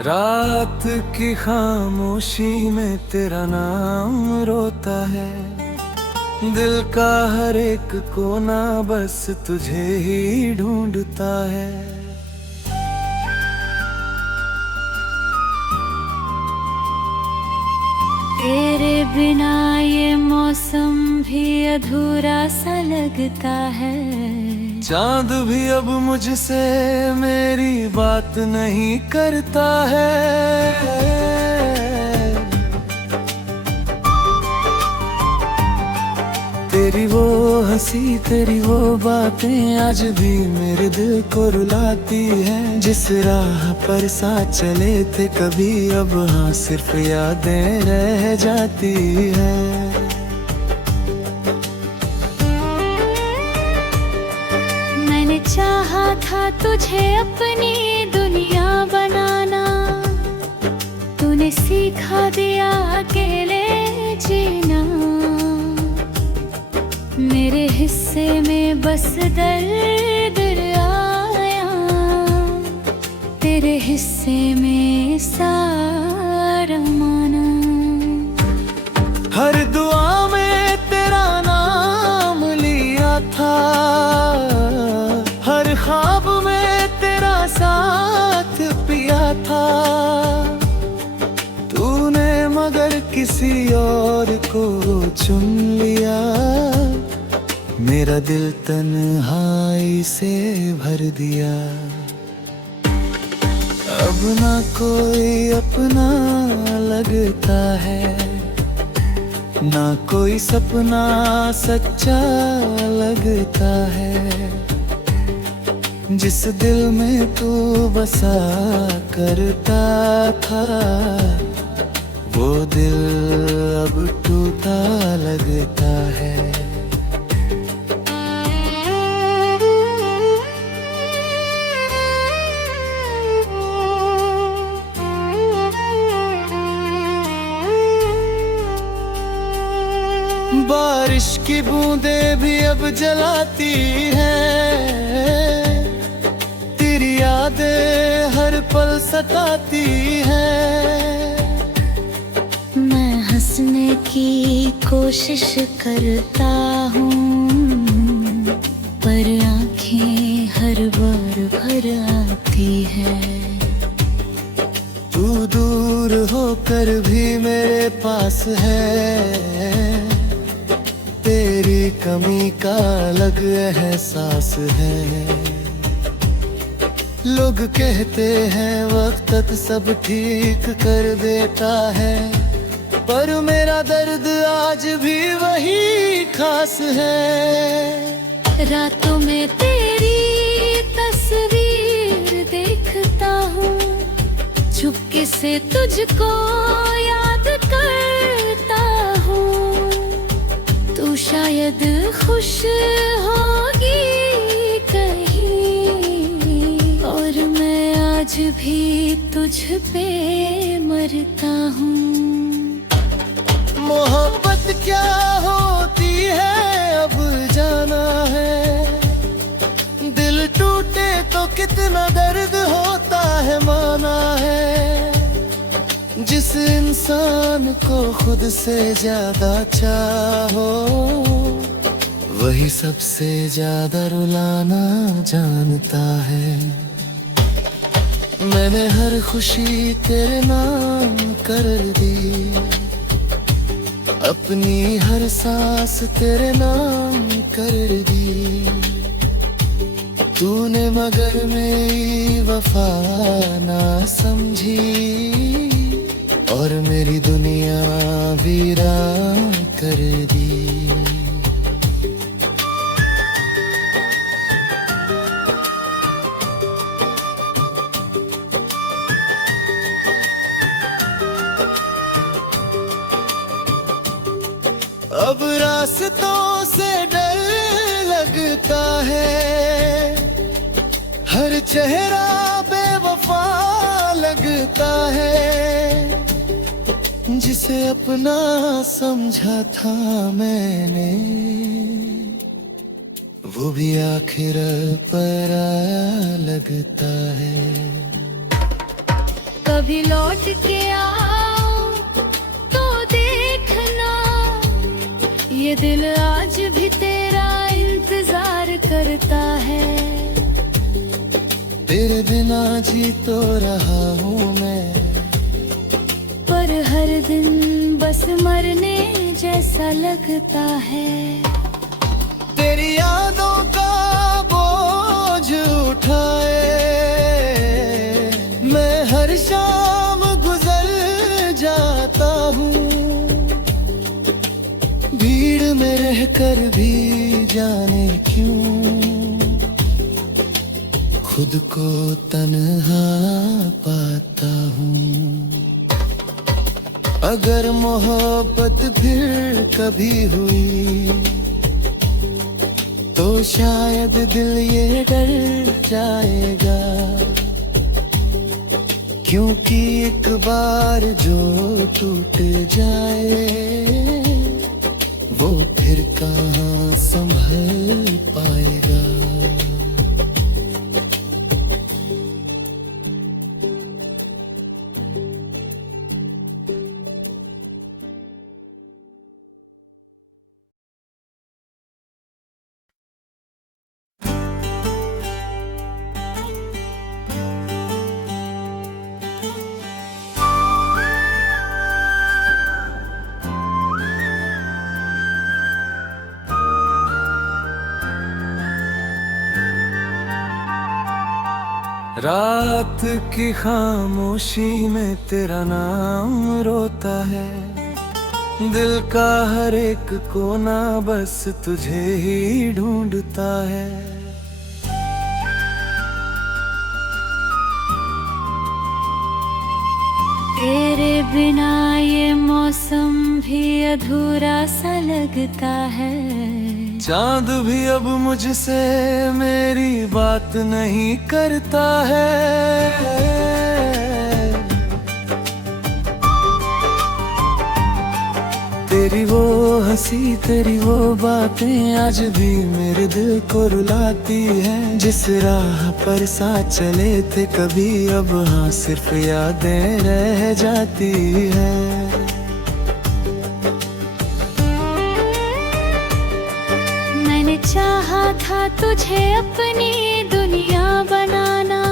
रात की खामोशी में तेरा नाम रोता है। दिल का हर एक कोना बस तुझे ही ढूंढता है। तेरे बिना ये मौसम भी अधूरा सा लगता है। चांद भी अब मुझसे मेरी बात नहीं करता है। तेरी वो हंसी तेरी वो बातें आज भी मेरे दिल को रुलाती हैं। जिस राह पर साथ चले थे कभी अब हाँ सिर्फ यादें रह जाती हैं। मैंने चाहा था तुझे अपनी दुनिया बनाना, तूने सिखा दिया अकेले जीना। मेरे हिस्से में बस दर्द आया, तेरे हिस्से में सारा माना। हर दुआ में तेरा नाम लिया था, हर ख्वाब में तेरा साथ पिया था। तूने मगर किसी और को चुन लिया, मेरा दिल तन्हाई से भर दिया। अब ना कोई अपना लगता है, ना कोई सपना सच्चा लगता है। जिस दिल में तू बसा करता था, वो दिल अब टूटा लगता है। बारिश की बूंदें भी अब जलाती हैं, तेरी यादें हर पल सताती हैं। मैं हंसने की कोशिश करता हूँ, पर आँखें हर बार भर आती है। तू दूर होकर भी मेरे पास है, तेरी कमी का अलग एहसास है। लोग कहते हैं वक्त सब ठीक कर देता है, पर मेरा दर्द आज भी वही खास है। रातों में तेरी तस्वीर देखता हूँ, चुपके से तुझको याद करता हूँ। तू शायद खुश होगी कहीं, और मैं आज भी तुझ पे मरता हूँ। मोहब्बत क्या होती है अब जाना है, दिल टूटे तो कितना दर्द होता है माना है। जिस इंसान को खुद से ज्यादा चाहो, वही सबसे ज्यादा रुलाना जानता है। मैंने हर खुशी तेरे नाम कर दी, अपनी हर सांस तेरे नाम कर दी। तूने मगर मेरी वफा ना समझी, और मेरी दुनिया वीरान कर दी। अब रास्तों से डर लगता है, हर चेहरा बेवफा लगता है। जिसे अपना समझा था मैंने, वो भी आखिर पर आया लगता है। कभी लौट के आओ तो देखना, ये दिल आज भी तेरा इंतजार करता है। तेरे बिना जी तो रहा हूँ मैं, पर हर दिन बस मरने जैसा लगता है। तेरी यादों का बोझ उठाए मैं हर शाम गुजर जाता हूँ, भीड़ में रहकर भी जाने क्यों खुद को तन्हा पाता हूँ। अगर मोहब्बत फिर कभी हुई तो शायद दिल ये डर जाएगा, क्योंकि एक बार जो टूट जाए वो फिर कहाँ संभल पाएगा। रात की खामोशी में तेरा नाम रोता है, दिल का हर एक कोना बस तुझे ही ढूंढता है। तेरे बिना ये मौसम भी अधूरा सा लगता है। चांद भी अब मुझसे मेरी बात नहीं करता है। तेरी वो हंसी तेरी वो बातें आज भी मेरे दिल को रुलाती हैं। जिस राह पर साथ चले थे कभी अब हाँ सिर्फ यादें रह जाती हैं। मैंने चाहा था तुझे अपनी दुनिया बनाना,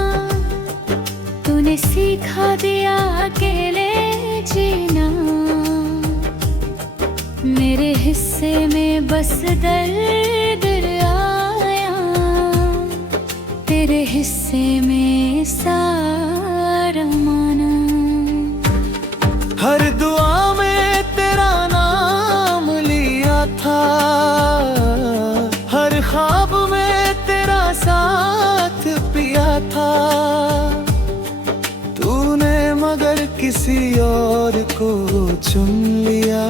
तूने सिखा दिया अकेले जीना। मेरे हिस्से में बस दर्द आया, तेरे हिस्से में सारा माना। हर दुआ में तेरा नाम लिया था, हर ख्वाब में तेरा साथ पिया था। तूने मगर किसी और को चुन लिया,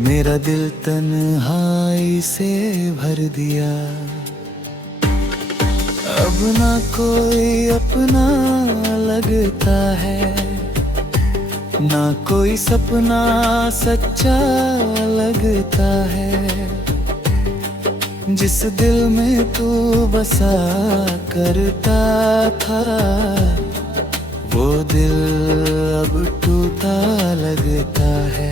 मेरा दिल तन्हाई से भर दिया। अब ना कोई अपना लगता है, ना कोई सपना सच्चा लगता है। जिस दिल में तू बसा करता था, वो दिल अब टूटा लगता है।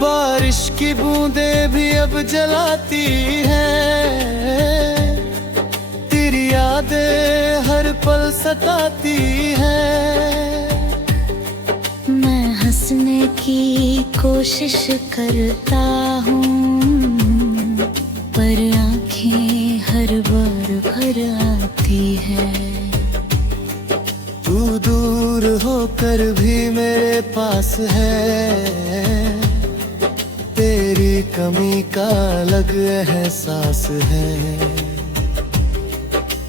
बारिश की बूंदें भी अब जलाती हैं, तेरी यादें हर पल सताती हैं। मैं हंसने की कोशिश करता हूँ, पर आँखें हर बार भर आती है। तू दूर होकर भी मेरे पास है, तेरी कमी का अलग एहसास है।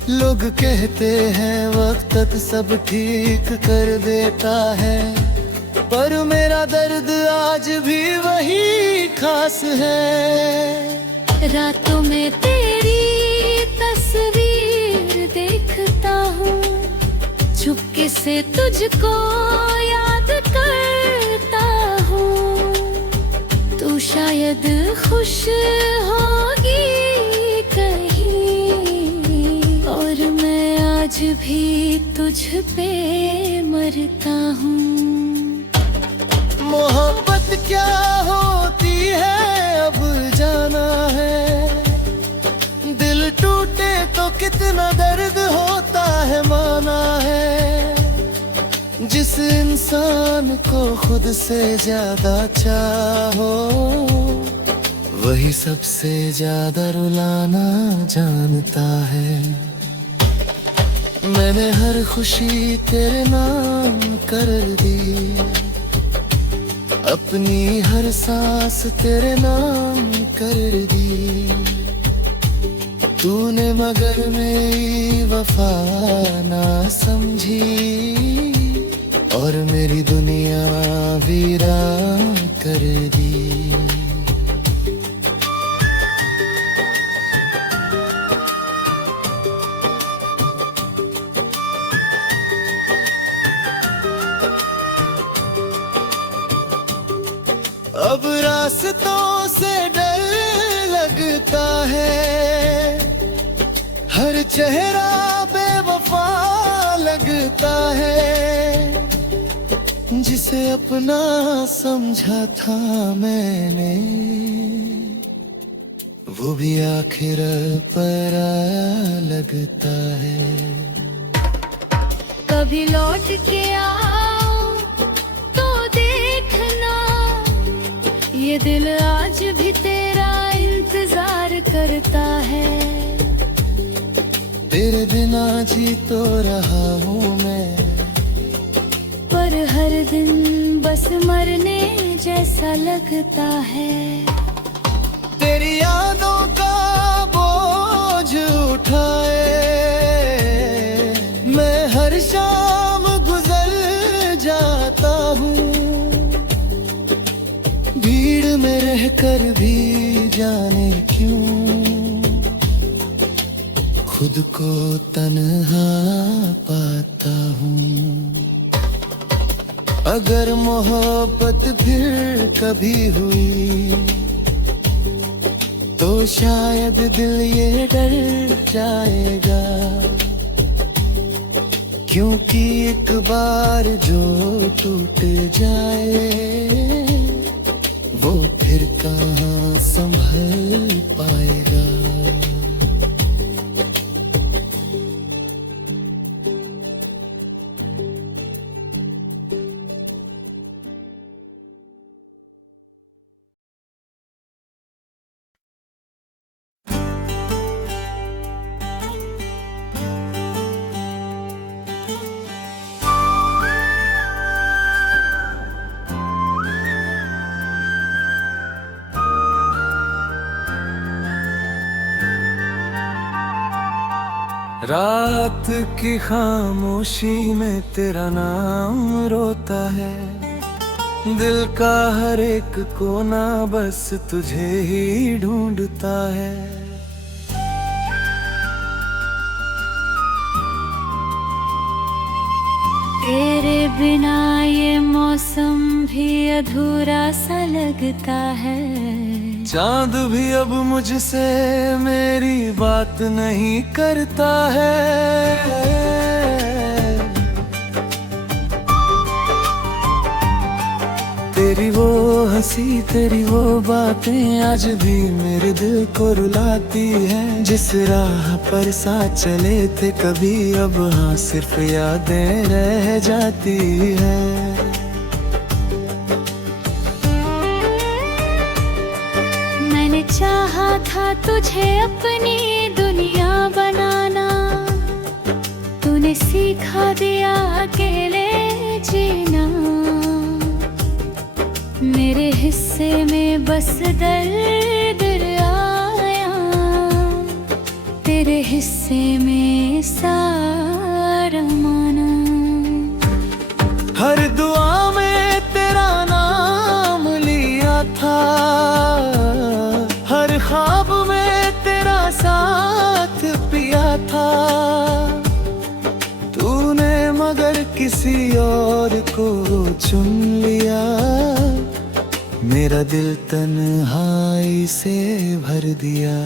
लोग कहते हैं वक्त सब ठीक कर देता है, पर मेरा दर्द आज भी वही खास है। रातों में तेरी तस्वीर देखता हूँ, चुपके से तुझको याद शायद खुश होगी कहीं, और मैं आज भी तुझ पे मरता हूँ। मोहब्बत क्या होती है अब जाना है, दिल टूटे तो कितना दर्द होता है माना है। जिस इंसान को खुद से ज्यादा चाहो, वही सबसे ज्यादा रुलाना जानता है। मैंने हर खुशी तेरे नाम कर दी, अपनी हर सांस तेरे नाम कर दी। तूने मगर मेरी वफा ना समझी, और मेरी दुनिया वीरान कर दी। अब रास्तों से डर लगता है, हर चेहरा बेवफा लगता है। जिसे अपना समझा था मैंने, वो भी आखिर पराया लगता है। कभी लौट के आओ तो देखना, ये दिल आज भी तेरा इंतजार करता है। तेरे बिना जी तो रहा हूँ मैं, पर हर दिन बस मरने जैसा लगता है। तेरी यादों का बोझ उठाए मैं हर शाम गुजर जाता हूँ। भीड़ में रहकर भी जाने क्यों खुद को तन्हा पाता हूँ। अगर मोहब्बत फिर कभी हुई, तो शायद दिल ये डर जाएगा, क्योंकि एक बार जो टूट जाए, वो फिर कहाँ संभल पाएगा। रात की खामोशी में तेरा नाम रोता है, दिल का हर एक कोना बस तुझे ही ढूंढता है। तेरे बिना ये मौसम भी अधूरा सा लगता है। चांद भी अब मुझसे मेरी बात नहीं करता है। तेरी वो हंसी तेरी वो बातें आज भी मेरे दिल को रुलाती हैं। जिस राह पर साथ चले थे कभी, अब हाँ सिर्फ यादें रह जाती हैं। चाहा था तुझे अपनी दुनिया बनाना, तूने सिखा दिया अकेले जीना। मेरे हिस्से में बस दर्द आया, तेरे हिस्से में सारा माना। हर दुआ में तेरा नाम लिया था, हर ख्वाब में तेरा साथ पिया था। तूने मगर किसी और को चुन लिया, मेरा दिल तन्हाई से भर दिया।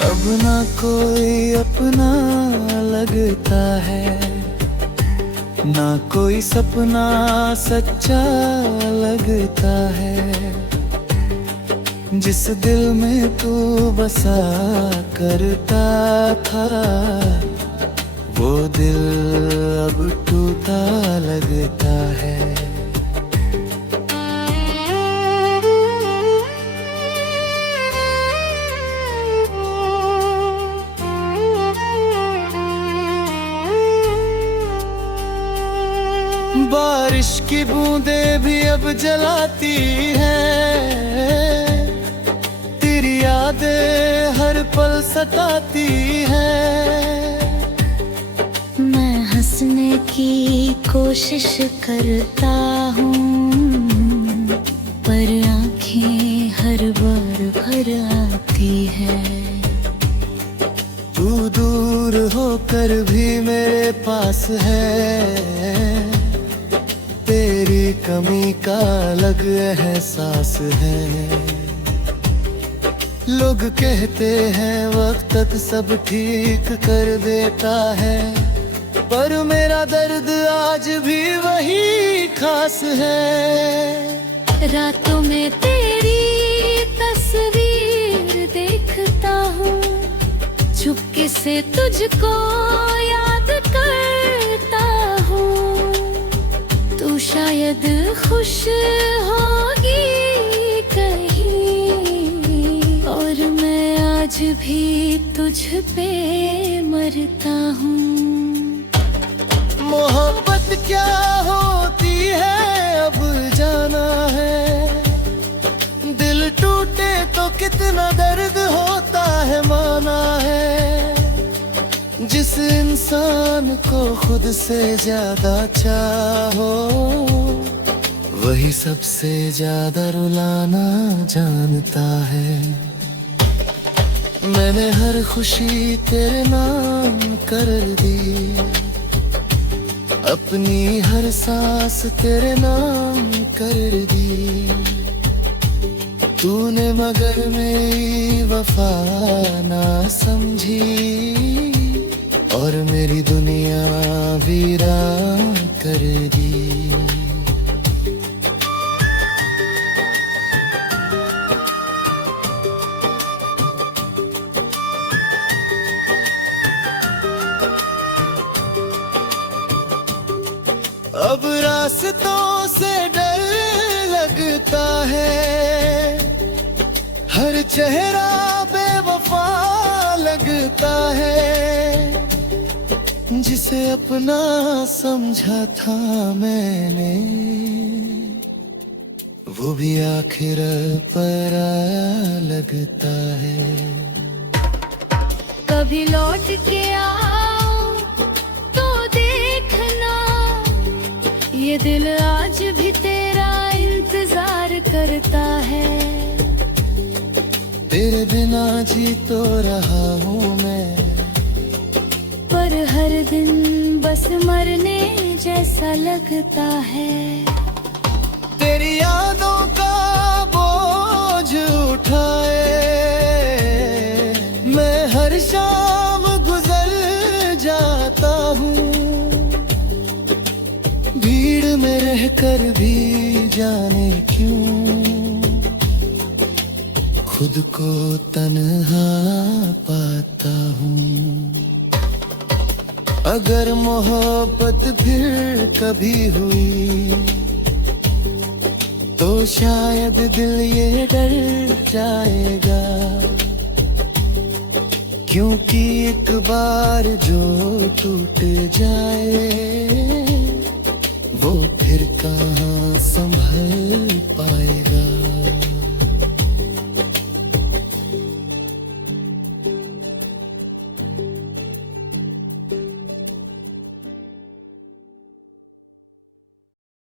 अब ना कोई अपना लगता है, ना कोई सपना सच्चा लगता है। जिस दिल में तू बसा करता था, वो दिल अब टूटा लगता है। बारिश की बूंदें भी अब जलाती हैं, तेरी यादें हर पल सताती हैं। मैं हंसने की कोशिश करता हूँ, पर आँखें हर बार भर आती है। तू दूर होकर भी मेरे पास है, तेरी कमी का अलग एहसास है। लोग कहते हैं वक्त सब ठीक कर देता है, पर मेरा दर्द आज भी वही खास है। रातों में तेरी तस्वीर देखता हूँ, चुपके से तुझको याद करता हूँ। तू शायद खुश होगी कहीं, और मैं आज भी तुझ पे मरता हूँ। मोहब्बत क्या होती है अब जाना है, दिल टूटे तो कितना दर्द होता है माना है। जिस इंसान को खुद से ज्यादा चाहो, वही सबसे ज्यादा रुलाना जानता है। मैंने हर खुशी तेरे नाम कर दी, अपनी हर सांस तेरे नाम कर दी। तूने मगर मेरी वफा ना समझी, और मेरी दुनिया वीरान कर दी। अब रास्तों से डर लगता है, हर चेहरा बेवफा लगता है। जिसे अपना समझा था मैंने, वो भी आखिर पर आया लगता है। कभी लौट के आओ तो देखना, ये दिल आज भी तेरा इंतजार करता है। तेरे बिना जी तो रहा हूँ मैं, पर हर दिन बस मरने जैसा लगता है। तेरी यादों का बोझ उठाए मैं हर शाम गुजर जाता हूँ। भीड़ में रहकर भी जाने क्यों खुद को तन्हा पाता हूँ। अगर मोहब्बत फिर कभी हुई तो शायद दिल ये डर जाएगा, क्योंकि एक बार जो टूट जाए वो फिर कहाँ संभल पाएगा।